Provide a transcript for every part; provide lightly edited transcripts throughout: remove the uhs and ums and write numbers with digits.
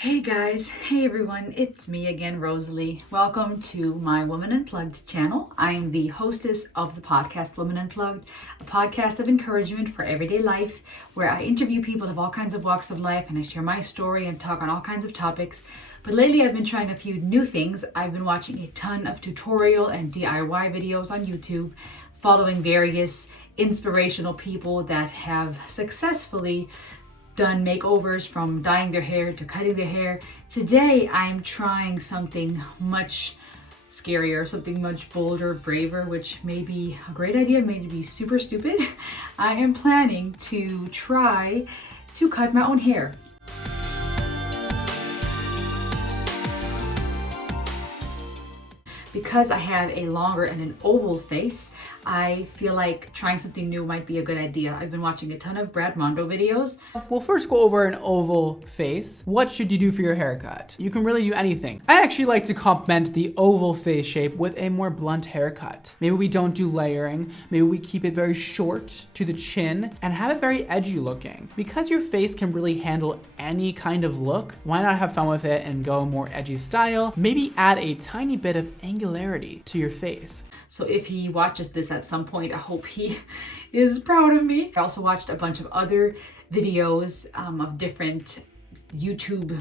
Hey guys, hey everyone, it's me again, Rosalie. Welcome to my Woman Unplugged channel. I am the hostess of the podcast Woman Unplugged, a podcast of encouragement for everyday life where I interview people of all kinds of walks of life and I share my story and talk on all kinds of topics. But lately I've been trying a few new things. I've been watching a ton of tutorial and DIY videos on YouTube, following various inspirational people that have successfully done makeovers from dyeing their hair to cutting their hair. Today I'm trying something much scarier, something much bolder, braver, which may be a great idea, may be super stupid. I am planning to try to cut my own hair. Because I have a longer and an oval face, I feel like trying something new might be a good idea. I've been watching a ton of Brad Mondo videos. We'll first go over an oval face. What should you do for your haircut? You can really do anything. I actually like to complement the oval face shape with a more blunt haircut. Maybe we don't do layering. Maybe we keep it very short to the chin and have it very edgy looking. Because your face can really handle any kind of look, why not have fun with it and go more edgy style? Maybe add a tiny bit of angularity to your face. So if he watches this at some point, I hope he is proud of me. I also watched a bunch of other videos of different YouTube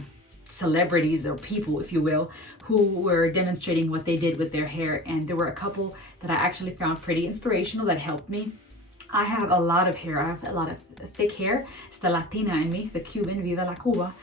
celebrities or people, if you will, who were demonstrating what they did with their hair. And there were a couple that I actually found pretty inspirational that helped me. I have a lot of hair. I have a lot of thick hair. It's the Latina in me, the Cuban, Viva la Cuba.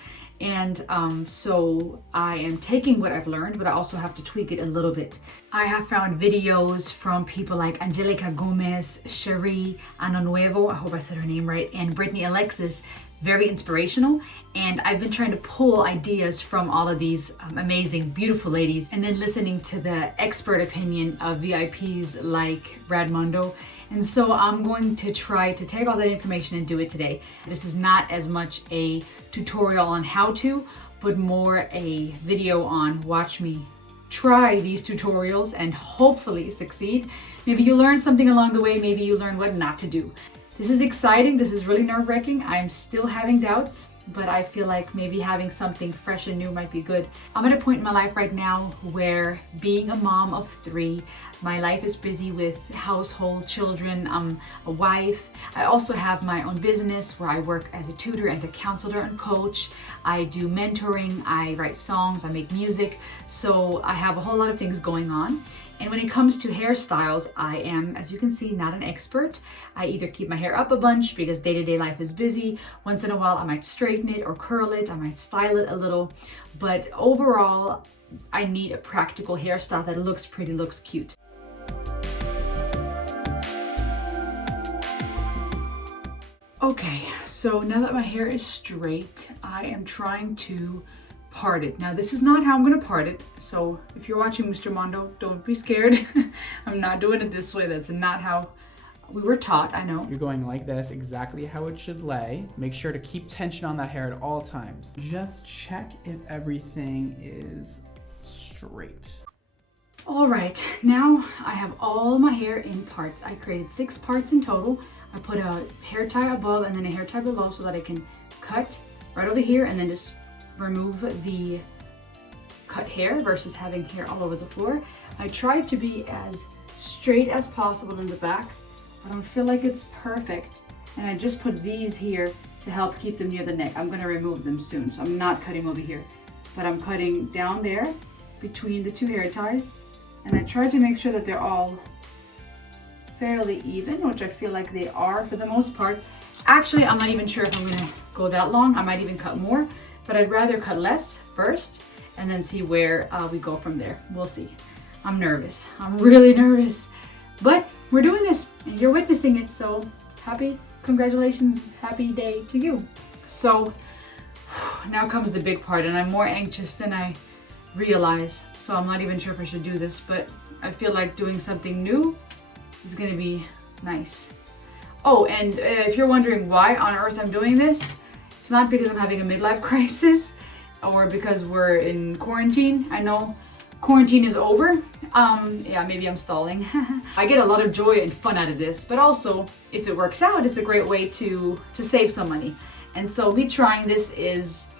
And so I am taking what I've learned, but I also have to tweak it a little bit. I have found videos from people like Angelica, Sharee, Anonuevo, I hope I said her name right, and Brittnee Alexus, very inspirational. And I've been trying to pull ideas from all of these amazing, beautiful ladies, and then listening to the expert opinion of VIPs like Brad Mondo. And so I'm going to try to take all that information and do it today. This is not as much a tutorial on how to, but more a video on watch me try these tutorials and hopefully succeed. Maybe you learn something along the way, maybe you learn what not to do. This is exciting, this is really nerve-wracking. I'm still having doubts, but I feel like maybe having something fresh and new might be good. I'm at a point in my life right now where being a mom of 3, my life is busy with household, children, I'm a wife. I also have my own business where I work as a tutor and a counselor and coach. I do mentoring, I write songs, I make music. So I have a whole lot of things going on. And when it comes to hairstyles, I am, as you can see, not an expert. I either keep my hair up a bunch because day-to-day life is busy. Once in a while, I might straighten it or curl it. I might style it a little. But overall, I need a practical hairstyle that looks pretty, looks cute. Okay, so now that my hair is straight, I am trying to part it. Now this is not how I'm gonna part it, so if you're watching Mr. Mondo, don't be scared. I'm not doing it this way. That's not how we were taught, I know. You're going like this, exactly how it should lay. Make sure to keep tension on that hair at all times. Just check if everything is straight. All right, now I have all my hair in parts. I created 6 parts in total. I put a hair tie above and then a hair tie below so that I can cut right over here and then just remove the cut hair versus having hair all over the floor. I tried to be as straight as possible in the back. I don't feel like it's perfect. And I just put these here to help keep them near the neck. I'm gonna remove them soon, so I'm not cutting over here. But I'm cutting down there between the 2 hair ties. And I tried to make sure that they're all fairly even, which I feel like they are for the most part. Actually, I'm not even sure if I'm gonna go that long. I might even cut more, but I'd rather cut less first and then see where we go from there. We'll see. I'm nervous. I'm really nervous, but we're doing this and you're witnessing it. So congratulations, happy day to you. So now comes the big part and I'm more anxious than I realize. So I'm not even sure if I should do this, but I feel like doing something new is gonna be nice. Oh, and if you're wondering why on earth I'm doing this, it's not because I'm having a midlife crisis or because we're in quarantine. I know quarantine is over. Yeah, maybe I'm stalling. I get a lot of joy and fun out of this, but also if it works out, it's a great way to save some money. And so me trying this is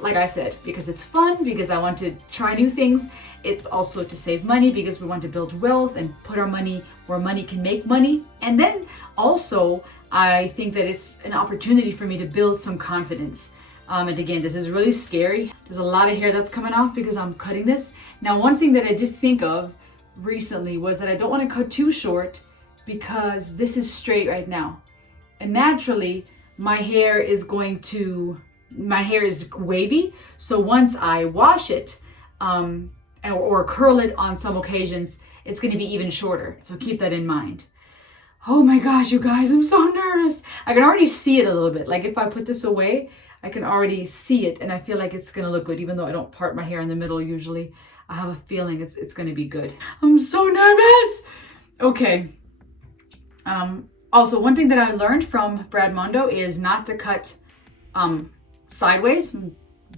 like I said, because it's fun, because I want to try new things. It's also to save money because we want to build wealth and put our money where money can make money. And then also, I think that it's an opportunity for me to build some confidence. And again, this is really scary. There's a lot of hair that's coming off because I'm cutting this. Now, one thing that I did think of recently was that I don't want to cut too short because this is straight right now. And naturally, my hair is wavy. So once I wash it, or curl it on some occasions, it's going to be even shorter. So keep that in mind. Oh my gosh, you guys, I'm so nervous. I can already see it a little bit. Like if I put this away, I can already see it and I feel like it's going to look good, even though I don't part my hair in the middle usually. I have a feeling it's going to be good. I'm so nervous. Okay. Also, one thing that I learned from Brad Mondo is not to cut sideways,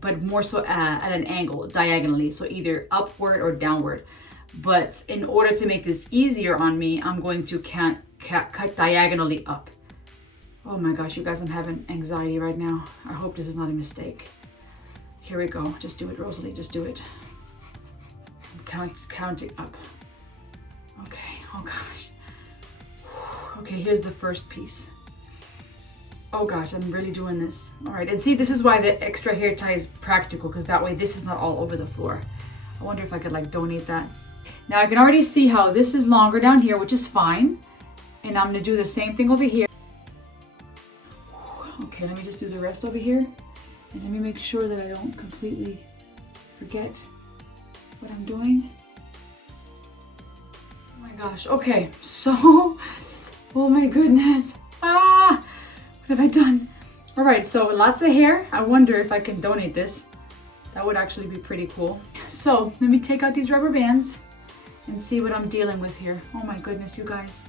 but more so at an angle, diagonally. So either upward or downward. But in order to make this easier on me, I'm going to cut diagonally up. Oh my gosh, you guys, I'm having anxiety right now. I hope this is not a mistake. Here we go. Just do it, Rosalie. Just do it. Count it up. Okay. Oh gosh. Okay, here's the first piece. Oh gosh, I'm really doing this. All right, and see, this is why the extra hair tie is practical, because that way this is not all over the floor. I wonder if I could like donate that. Now I can already see how this is longer down here, which is fine. And I'm gonna do the same thing over here. Okay, let me just do the rest over here. And let me make sure that I don't completely forget what I'm doing. Oh my gosh, okay, so, oh my goodness. What have I done? All right, so lots of hair. I wonder if I can donate this. That would actually be pretty cool. So let me take out these rubber bands and see what I'm dealing with here. Oh my goodness, you guys.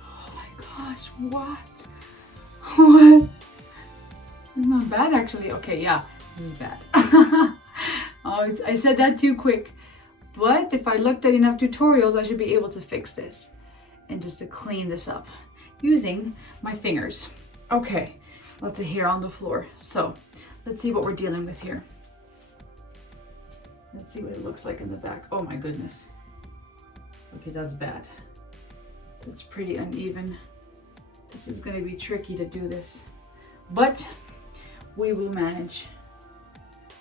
Oh my gosh, what? What? It's not bad actually. Okay, yeah, this is bad. Oh, I said that too quick. But if I looked at enough tutorials, I should be able to fix this. And just to clean this up using my fingers. Okay, lots of hair on the floor. So let's see what we're dealing with here. Let's see what it looks like in the back. Oh my goodness. Okay, that's bad. That's pretty uneven. This is going to be tricky to do this, but we will manage.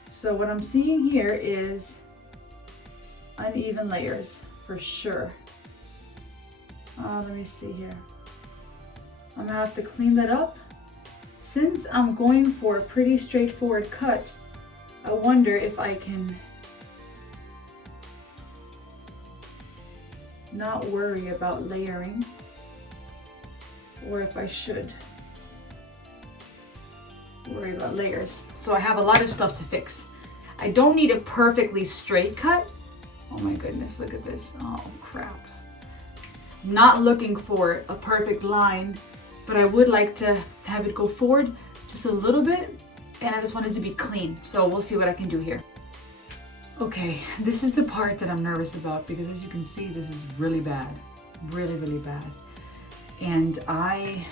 So what I'm seeing here is uneven layers for sure. Let me see here. I'm gonna have to clean that up. Since I'm going for a pretty straightforward cut, I wonder if I can not worry about layering, or if I should worry about layers. So I have a lot of stuff to fix. I don't need a perfectly straight cut. Oh my goodness, look at this. Oh crap. Not looking for a perfect line, but I would like to have it go forward just a little bit, and I just want it to be clean. So we'll see what I can do here. Okay, this is the part that I'm nervous about, because as you can see, this is really bad. Really, really bad. And I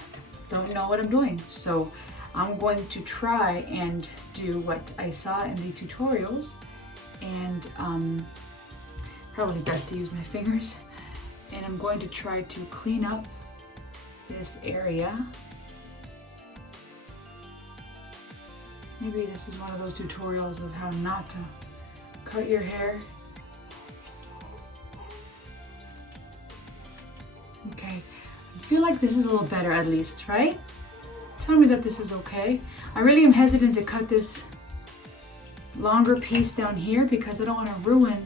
don't know what I'm doing. So I'm going to try and do what I saw in the tutorials, and probably best to use my fingers. And I'm going to try to clean up this area. Maybe this is one of those tutorials of how not to cut your hair. Okay, I feel like this is a little better at least, right? Tell me that this is okay. I really am hesitant to cut this longer piece down here because I don't want to ruin.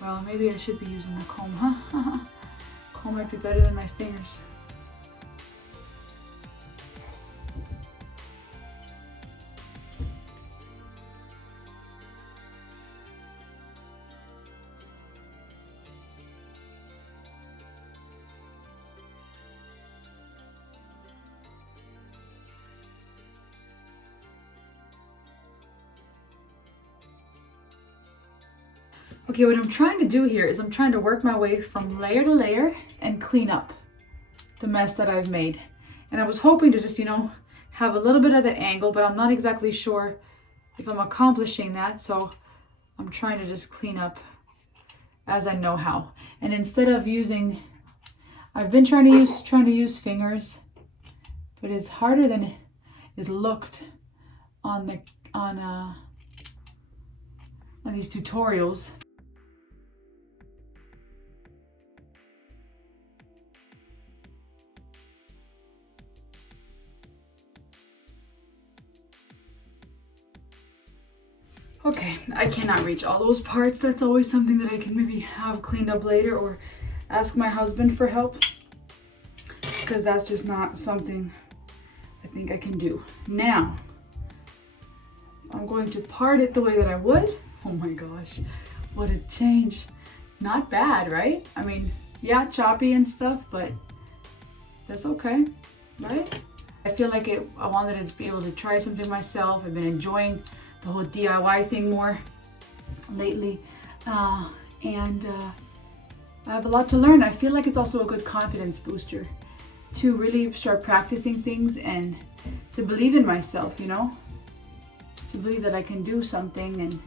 Well, maybe I should be using the comb, huh? Comb might be better than my fingers. Okay, what I'm trying to do here is I'm trying to work my way from layer to layer and clean up the mess that I've made. And I was hoping to just, have a little bit of that angle, but I'm not exactly sure if I'm accomplishing that. So I'm trying to just clean up as I know how. And instead of I've been trying to use fingers, but it's harder than it looked on these tutorials. Okay, I cannot reach all those parts. That's always something that I can maybe have cleaned up later or ask my husband for help, because that's just not something I think I can do. Now, I'm going to part it the way that I would. Oh my gosh, what a change. Not bad, right? I mean, yeah, choppy and stuff, but that's okay, right? I feel like I wanted to be able to try something myself. I've been enjoying the whole DIY thing more lately, and I have a lot to learn. I feel like it's also a good confidence booster to really start practicing things and to believe in myself, to believe that I can do something. And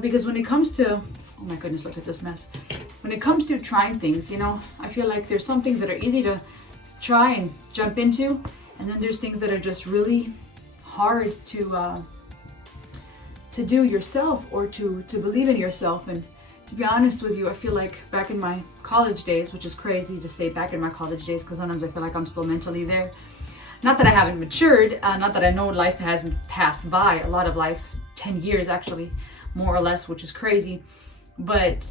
because when it comes to, oh my goodness, look at this mess. When it comes to trying things, I feel like there's some things that are easy to try and jump into, and then there's things that are just really hard to do yourself, or to believe in yourself. And to be honest with you, I feel like back in my college days, which is crazy to say back in my college days, because sometimes I feel like I'm still mentally there. Not that I haven't matured, not that I know life hasn't passed by, a lot of life, 10 years actually, more or less, which is crazy. But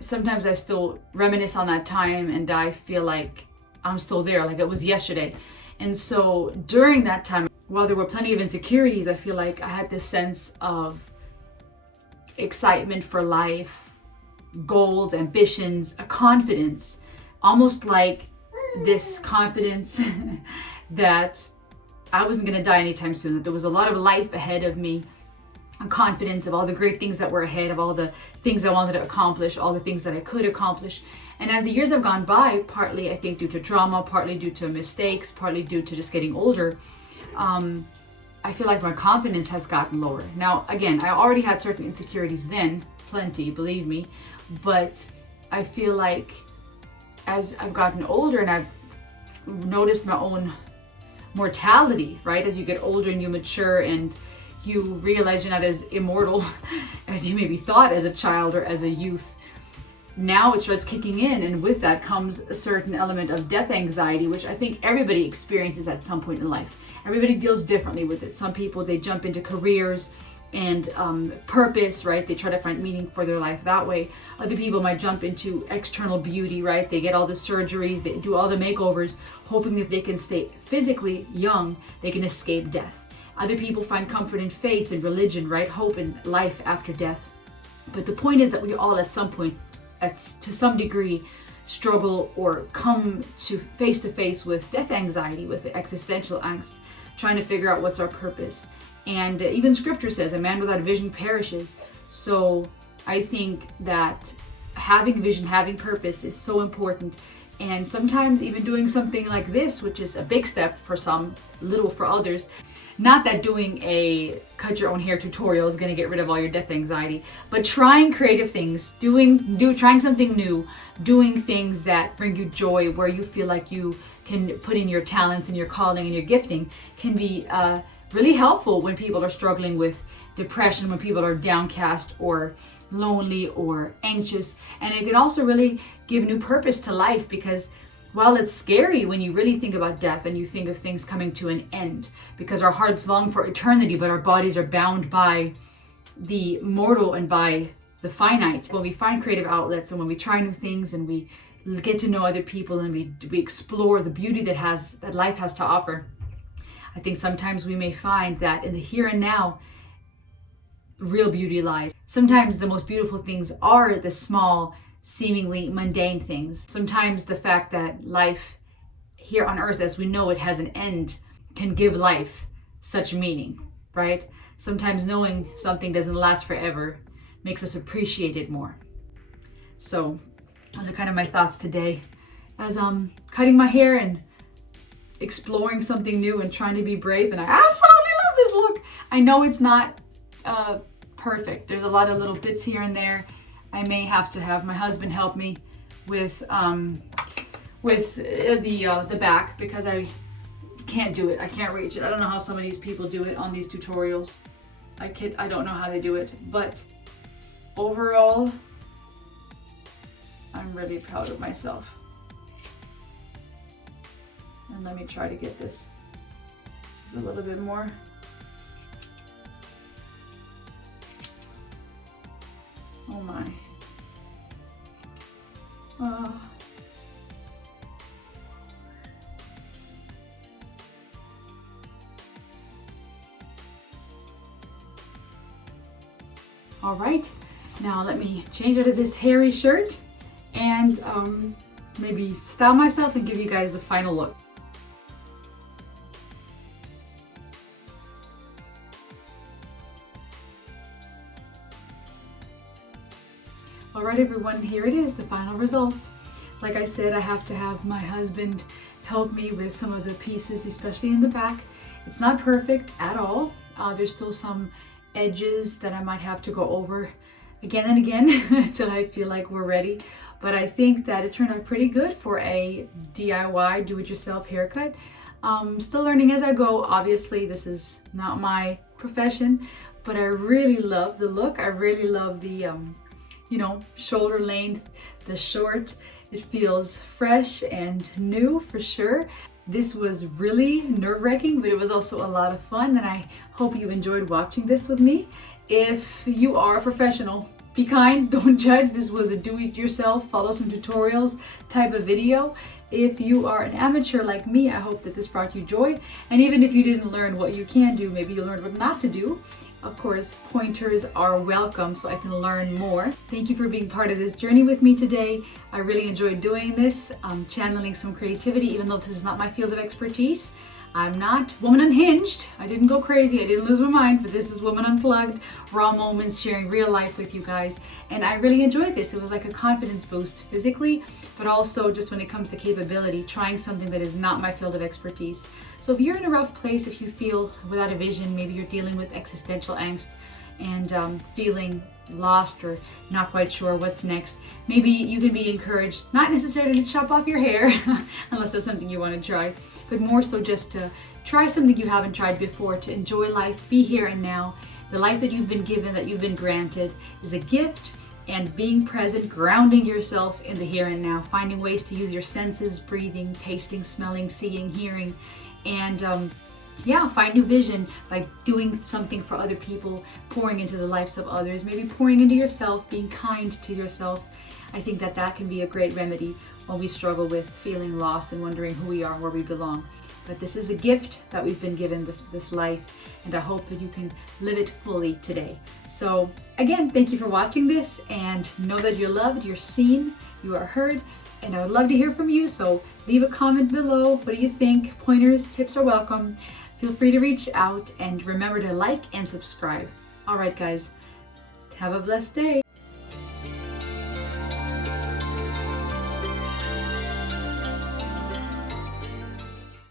sometimes I still reminisce on that time, and I feel like I'm still there, like it was yesterday. And so during that time, while there were plenty of insecurities, I feel like I had this sense of excitement for life, goals, ambitions, a confidence, almost like this confidence that I wasn't going to die anytime soon, that there was a lot of life ahead of me, a confidence of all the great things that were ahead, of all the things I wanted to accomplish, all the things that I could accomplish. And as the years have gone by, partly I think due to trauma, partly due to mistakes, partly due to just getting older, I feel like my confidence has gotten lower. Now, again, I already had certain insecurities then, plenty, believe me, but I feel like as I've gotten older and I've noticed my own mortality, right? As you get older and you mature and you realize you're not as immortal as you maybe thought as a child or as a youth. Now it starts kicking in, and with that comes a certain element of death anxiety, which I think everybody experiences at some point in life. Everybody deals differently with it. Some people, they jump into careers and purpose, right? They try to find meaning for their life that way. Other people might jump into external beauty, right? They get all the surgeries, they do all the makeovers, hoping if they can stay physically young, they can escape death. Other people find comfort in faith and religion, right? Hope in life after death. But the point is that we all at some point, to some degree, struggle or come to face with death anxiety, with existential angst, trying to figure out what's our purpose. And even scripture says a man without a vision perishes. So I think that having vision, having purpose is so important. And sometimes even doing something like this, which is a big step for some, little for others. Not that doing a cut your own hair tutorial is going to get rid of all your death anxiety, but trying creative things, trying something new, doing things that bring you joy, where you feel like you can put in your talents and your calling and your gifting, can be really helpful when people are struggling with depression, when people are downcast or lonely or anxious. And it can also really give new purpose to life, because while it's scary when you really think about death and you think of things coming to an end, because our hearts long for eternity, but our bodies are bound by the mortal and by the finite. When we find creative outlets and when we try new things and we get to know other people and we explore the beauty that life has to offer, I think sometimes we may find that in the here and now, real beauty lies. Sometimes the most beautiful things are the small, seemingly mundane things. Sometimes the fact that life here on earth as we know it has an end can give life such meaning, right? Sometimes knowing something doesn't last forever makes us appreciate it more. So those are kind of my thoughts today as I'm cutting my hair, and exploring something new and trying to be brave, and I absolutely love this look. I know it's not perfect. There's a lot of little bits here and there. I may have to have my husband help me with the back, because I can't do it. I can't reach it. I don't know how some of these people do it on these tutorials. I don't know how they do it, but overall, I'm really proud of myself. And let me try to get this just a little bit more. Oh my. All right, now let me change out of this hairy shirt and maybe style myself and give you guys the final look. All right, everyone, here it is, the final results. Like I said, I have to have my husband help me with some of the pieces, especially in the back. It's not perfect at all. There's still some edges that I might have to go over again and again until I feel like we're ready. But I think that it turned out pretty good for a DIY, do-it-yourself haircut. Still learning as I go. Obviously, this is not my profession, but I really love the look. I really love the, you know, shoulder length, the short. It feels fresh and new for sure. This was really nerve-wracking, but it was also a lot of fun, and I hope you enjoyed watching this with me. If you are a professional, be kind, don't judge. This was a do-it-yourself, follow some tutorials type of video. If you are an amateur like me, I hope that this brought you joy. And even if you didn't learn what you can do, maybe you learned what not to do. Of course, pointers are welcome so I can learn more. Thank you for being part of this journey with me today. I really enjoyed doing this, channeling some creativity, even though this is not my field of expertise. I'm not Woman Unhinged. I didn't go crazy. I didn't lose my mind, but this is Woman Unplugged, raw moments, sharing real life with you guys. And I really enjoyed this. It was like a confidence boost physically, but also just when it comes to capability, trying something that is not my field of expertise. So if you're in a rough place, if you feel without a vision, maybe you're dealing with existential angst and feeling lost or not quite sure what's next, maybe you can be encouraged, not necessarily to chop off your hair, unless that's something you want to try, but more so just to try something you haven't tried before, to enjoy life, be here and now. The life that you've been given, that you've been granted, is a gift, and being present, grounding yourself in the here and now, finding ways to use your senses, breathing, tasting, smelling, seeing, hearing, and yeah, find new vision by doing something for other people, pouring into the lives of others, maybe pouring into yourself, being kind to yourself. I think that that can be a great remedy when we struggle with feeling lost and wondering who we are and where we belong. But this is a gift that we've been given, this life, and I hope that you can live it fully today. So again, thank you for watching this, and know that you're loved, you're seen, you are heard, and I would love to hear from you. So leave a comment below. What do you think? Pointers, tips are welcome. Feel free to reach out, and remember to like and subscribe. All right, guys, have a blessed day.